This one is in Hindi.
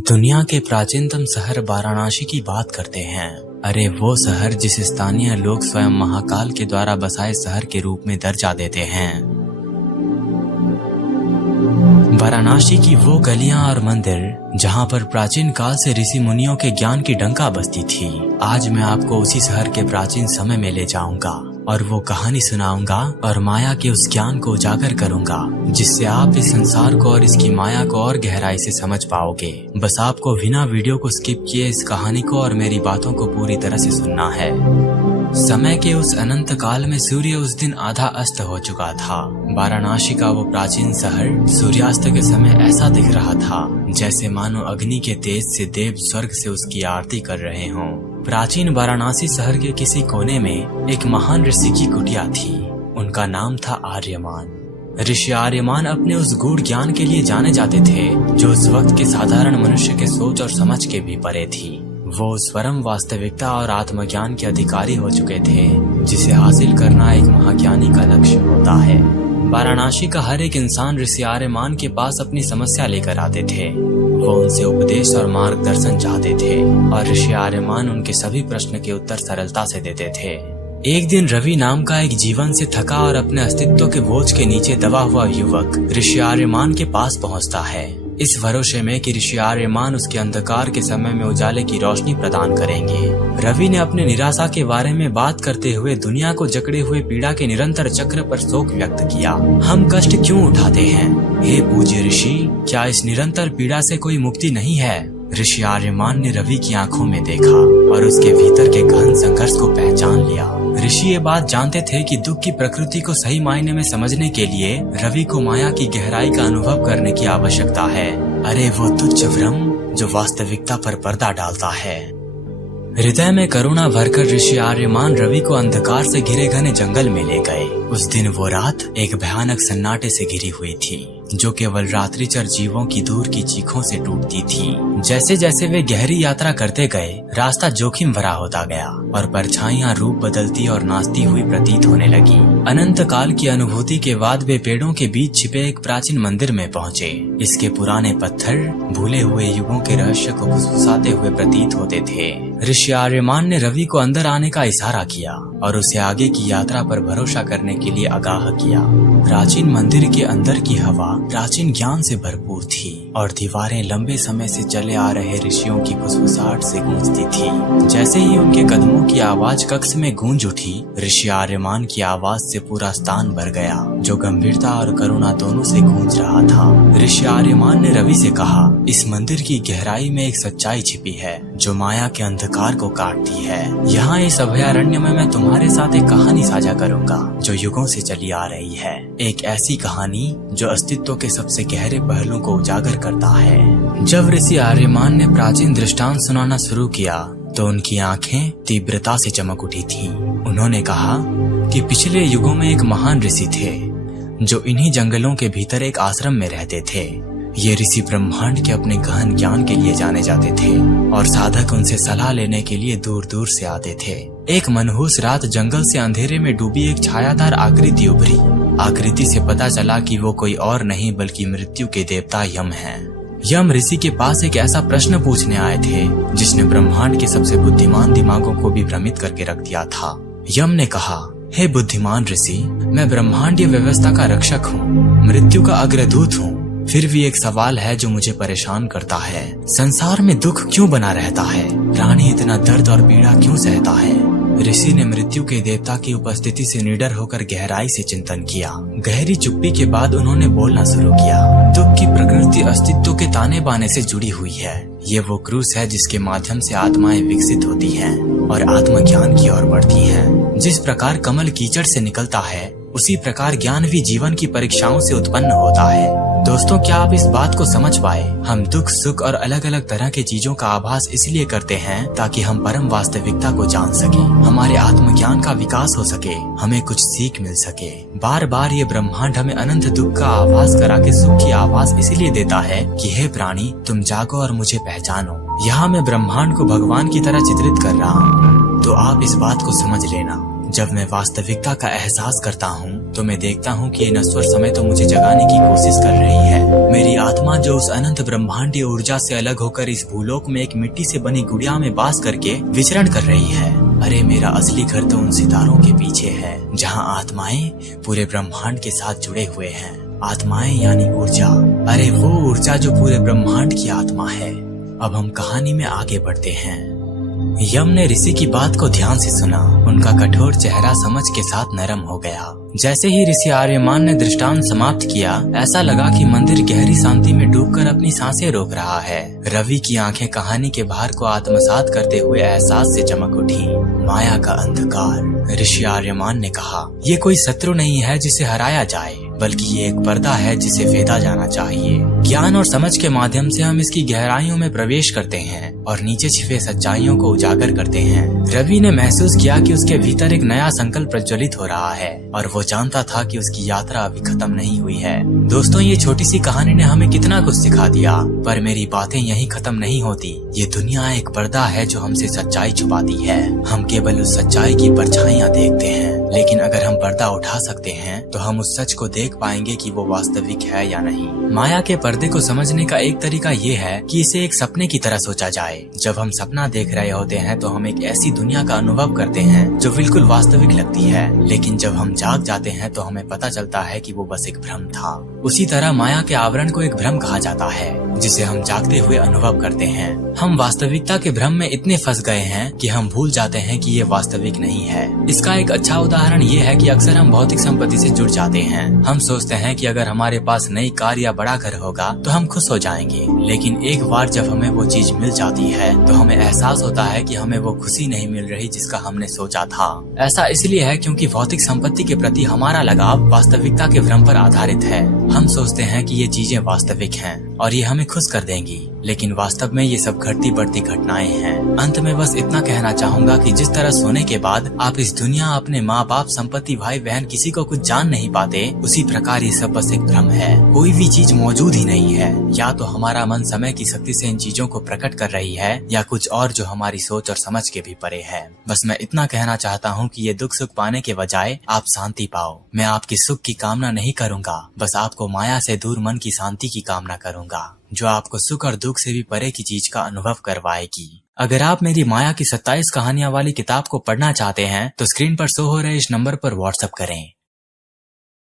दुनिया के प्राचीनतम शहर वाराणसी की बात करते हैं। अरे वो शहर जिस स्थानीय लोग स्वयं महाकाल के द्वारा बसाए शहर के रूप में दर्जा देते हैं। वाराणसी की वो गलियां और मंदिर जहां पर प्राचीन काल से ऋषि मुनियों के ज्ञान की डंका बजती थी। आज मैं आपको उसी शहर के प्राचीन समय में ले जाऊंगा और वो कहानी सुनाऊंगा और माया के उस ज्ञान को उजागर करूंगा जिससे आप इस संसार को और इसकी माया को और गहराई से समझ पाओगे। बस आपको बिना वीडियो को स्किप किए इस कहानी को और मेरी बातों को पूरी तरह से सुनना है। समय के उस अनंत काल में सूर्य उस दिन आधा अस्त हो चुका था। वाराणसी का वो प्राचीन शहर सूर्यास्त के समय ऐसा दिख रहा था जैसे मानो अग्नि के तेज से देव स्वर्ग से उसकी आरती कर रहे हों। प्राचीन वाराणसी शहर के किसी कोने में एक महान ऋषि की कुटिया थी। उनका नाम था आर्यमान। ऋषि आर्यमान अपने उस गूढ़ ज्ञान के लिए जाने जाते थे जो उस वक्त के साधारण मनुष्य के सोच और समझ के भी परे थी। वो स्वयं वास्तविकता और आत्मज्ञान के अधिकारी हो चुके थे जिसे हासिल करना एक महाज्ञानी का लक्ष्य होता है। वाराणसी का हर एक इंसान ऋषि आर्यमान के पास अपनी समस्या लेकर आते थे। वो उनसे उपदेश और मार्गदर्शन चाहते थे और ऋषि आर्यमान उनके सभी प्रश्न के उत्तर सरलता से देते थे। एक दिन रवि नाम का एक जीवन से थका और अपने अस्तित्व के बोझ के नीचे दबा हुआ युवक ऋषि आर्यमान के पास पहुंचता है, इस भरोसे में कि ऋषि आर्यमान उसके अंधकार के समय में उजाले की रोशनी प्रदान करेंगे। रवि ने अपने निराशा के बारे में बात करते हुए दुनिया को जकड़े हुए पीड़ा के निरंतर चक्र पर शोक व्यक्त किया। हम कष्ट क्यों उठाते हैं, हे पूज्य ऋषि, क्या इस निरंतर पीड़ा से कोई मुक्ति नहीं है? ऋषि आर्यमान ने रवि की आंखों में देखा और उसके भीतर के गहन संघर्ष को पहचान लिया। ऋषि ये बात जानते थे कि दुख की प्रकृति को सही मायने में समझने के लिए रवि को माया की गहराई का अनुभव करने की आवश्यकता है। अरे वो तुच्छ भ्रम जो वास्तविकता पर पर्दा डालता है। हृदय में करुणा भरकर ऋषि आर्यमान रवि को अंधकार से घिरे घने जंगल में ले गए। उस दिन वो रात एक भयानक सन्नाटे से घिरी हुई थी जो केवल रात्रिचर जीवों की दूर की चीखों से टूटती थी। जैसे जैसे वे गहरी यात्रा करते गए रास्ता जोखिम भरा होता गया और परछाइयां रूप बदलती और नाचती हुई प्रतीत होने लगी। अनंत काल की अनुभूति के बाद वे पेड़ों के बीच छिपे एक प्राचीन मंदिर में पहुँचे। इसके पुराने पत्थर भूले हुए युगों के रहस्य को फुसफुसाते हुए प्रतीत होते थे। ऋषि आर्यमान ने रवि को अंदर आने का इशारा किया और उसे आगे की यात्रा पर भरोसा करने के लिए आगाह किया। प्राचीन मंदिर के अंदर की हवा प्राचीन ज्ञान से भरपूर थी और दीवारें लंबे समय से चले आ रहे ऋषियों की फुसफुसाहट से गूंजती थी। जैसे ही उनके कदमों की आवाज कक्ष में गूंज उठी, ऋषि आर्यमान की आवाज से पूरा स्थान भर गया जो गंभीरता और करुणा दोनों से गूंज रहा था। ऋषि आर्यमान ने रवि से कहा, इस मंदिर की गहराई में एक सच्चाई छिपी है जो माया के अंधकार को काटती है। यहाँ इस अभयारण्य में मैं तुम्हारे साथ एक कहानी साझा करूंगा जो युगों से चली आ रही है। एक ऐसी कहानी जो अस्तित्व के सबसे गहरे पहलुओं को उजागर करता है। जब ऋषि आर्यमान ने प्राचीन दृष्टांत सुनाना शुरू किया तो उनकी आंखें तीव्रता से चमक उठी थीं। उन्होंने कहा कि पिछले युगों में एक महान ऋषि थे जो इन्हीं जंगलों के भीतर एक आश्रम में रहते थे। ये ऋषि ब्रह्मांड के अपने गहन ज्ञान के लिए जाने जाते थे और साधक उनसे सलाह लेने के लिए दूर दूर से आते थे। एक मनहूस रात जंगल से अंधेरे में डूबी एक छायादार आकृति उभरी। आकृति से पता चला कि वो कोई और नहीं बल्कि मृत्यु के देवता यम हैं। यम ऋषि के पास एक ऐसा प्रश्न पूछने आए थे जिसने ब्रह्मांड के सबसे बुद्धिमान दिमागों को भी भ्रमित करके रख दिया था। यम ने कहा, हे बुद्धिमान ऋषि, मैं ब्रह्मांडीय व्यवस्था का रक्षक हूँ, मृत्यु का अग्रदूत हूँ। फिर भी एक सवाल है जो मुझे परेशान करता है। संसार में दुख क्यों बना रहता है? प्राणी इतना दर्द और पीड़ा क्यों सहता है? ऋषि ने मृत्यु के देवता की उपस्थिति से निडर होकर गहराई से चिंतन किया। गहरी चुप्पी के बाद उन्होंने बोलना शुरू किया। दुख की प्रकृति अस्तित्व के ताने बाने से जुड़ी हुई है। ये वो क्रूस है जिसके माध्यम से आत्माएं विकसित होती हैं और आत्मज्ञान की ओर बढ़ती हैं। जिस प्रकार कमल कीचड़ से निकलता है उसी प्रकार ज्ञान भी जीवन की परीक्षाओं से उत्पन्न होता है। दोस्तों, क्या आप इस बात को समझ पाए? हम दुख सुख और अलग अलग तरह के चीजों का आभास इसलिए करते हैं ताकि हम परम वास्तविकता को जान सके, हमारे आत्मज्ञान का विकास हो सके, हमें कुछ सीख मिल सके। बार बार ये ब्रह्मांड हमें अनंत दुख का आभास करा के सुख की आवाज इसलिए देता है कि हे प्राणी, तुम जागो और मुझे पहचानो। यहाँ मैं ब्रह्मांड को भगवान की तरह चित्रित कर रहा हूँ, तो आप इस बात को समझ लेना। जब मैं वास्तविकता का एहसास करता हूँ तो मैं देखता हूँ कि ये नश्वर समय तो मुझे जगाने की कोशिश कर रही है। मेरी आत्मा जो उस अनंत ब्रह्मांडीय ऊर्जा से अलग होकर इस भूलोक में एक मिट्टी से बनी गुड़िया में बास करके विचरण कर रही है। अरे मेरा असली घर तो उन सितारों के पीछे है, जहाँ आत्माएं पूरे ब्रह्मांड के साथ जुड़े हुए हैं। आत्माएं यानी ऊर्जा, अरे वो ऊर्जा जो पूरे ब्रह्मांड की आत्मा है। अब हम कहानी में आगे बढ़ते हैं। यम ने ऋषि की बात को ध्यान से सुना। उनका कठोर चेहरा समझ के साथ नरम हो गया। जैसे ही ऋषि आर्यमान ने दृष्टांत समाप्त किया, ऐसा लगा कि मंदिर गहरी शांति में डूबकर अपनी सांसें रोक रहा है। रवि की आंखें कहानी के भार को आत्मसात करते हुए एहसास से चमक उठी। माया का अंधकार। ऋषि आर्यमान ने कहा, ये कोई शत्रु नहीं है जिसे हराया जाए, बल्कि ये एक पर्दा है जिसे फेदा जाना चाहिए। ज्ञान और समझ के माध्यम से हम इसकी गहराइयों में प्रवेश करते हैं और नीचे छिपे सच्चाइयों को उजागर करते हैं। रवि ने महसूस किया कि उसके भीतर एक नया संकल्प प्रज्वलित हो रहा है और वो जानता था कि उसकी यात्रा अभी खत्म नहीं हुई है। दोस्तों, ये छोटी सी कहानी ने हमें कितना कुछ सिखा दिया, पर मेरी बातें यहीं खत्म नहीं होती। ये दुनिया एक पर्दा है जो हमसे सच्चाई छुपाती है। हम केवल उस सच्चाई की परछाइयाँ देखते हैं, लेकिन अगर हम पर्दा उठा सकते हैं तो हम उस सच को देख पाएंगे कि वो वास्तविक है या नहीं। माया के पर्दे को समझने का एक तरीका ये है कि इसे एक सपने की तरह सोचा जाए। जब हम सपना देख रहे होते हैं तो हम एक ऐसी दुनिया का अनुभव करते हैं जो बिल्कुल वास्तविक लगती है, लेकिन जब हम जाग जाते हैं तो हमें पता चलता है कि वो बस एक भ्रम था। उसी तरह माया के आवरण को एक भ्रम कहा जाता है, जिसे हम जागते हुए अनुभव करते हैं। हम वास्तविकता के भ्रम में इतने फंस गए हैं कि हम भूल जाते हैं कि ये वास्तविक नहीं है। इसका एक अच्छा उदाहरण ये है कि अक्सर हम भौतिक संपत्ति से जुड़ जाते हैं। हम सोचते हैं कि अगर हमारे पास नई कार या बड़ा घर होगा तो हम खुश हो जाएंगे, लेकिन एक बार जब हमें वो चीज मिल जाती है तो हमें एहसास होता है कि हमें वो खुशी नहीं मिल रही जिसका हमने सोचा था। ऐसा इसलिए है क्योंकि भौतिक संपत्ति के प्रति हमारा लगाव वास्तविकता के भ्रम पर आधारित है। हम सोचते हैं कि ये चीजें वास्तविक हैं और ये हमें खुश कर देंगी, लेकिन वास्तव में ये सब घटती बढ़ती घटनाएं हैं। अंत में बस इतना कहना चाहूंगा कि जिस तरह सोने के बाद आप इस दुनिया, अपने माँ बाप, संपत्ति, भाई बहन, किसी को कुछ जान नहीं पाते, उसी प्रकार ये सब बस एक भ्रम है। कोई भी चीज मौजूद ही नहीं है। या तो हमारा मन समय की शक्ति से इन चीजों को प्रकट कर रही है, या कुछ और जो हमारी सोच और समझ के भी परे है। बस मैं इतना कहना चाहता हूँ कि ये दुख सुख पाने के बजाय आप शांति पाओ। मैं आपकी सुख की कामना नहीं करूँगा, बस आपको माया से दूर मन की शांति की कामना करूँगा, जो आपको सुख और दुख से भी परे की चीज का अनुभव करवाएगी। अगर आप मेरी माया की 27 कहानियां वाली किताब को पढ़ना चाहते हैं तो स्क्रीन पर शो हो रहे इस नंबर पर व्हाट्सएप करें।